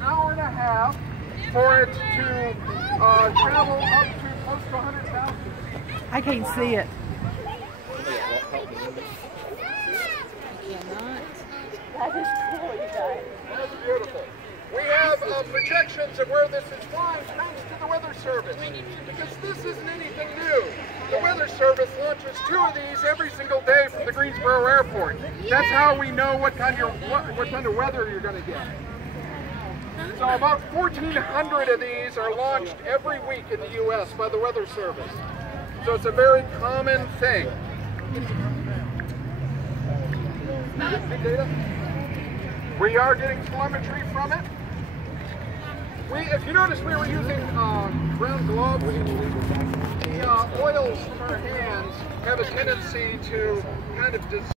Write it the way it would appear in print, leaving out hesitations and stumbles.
hour and a half for it to travel up to close to 100,000 feet. I can't see it. That is cool, you guys. That's beautiful. We have projections of where this is flying thanks to the Weather Service. Because this isn't anything new. The Weather Service launches 2 of these every single day from the Greensboro Airport. That's how we know what kind of weather you're going to get. So about 1,400 of these are launched every week in the U.S. by the Weather Service. So it's a very common thing. Big data. We are getting telemetry from it. If you notice, we were using brown gloves. The oils from our hands have a tendency to kind of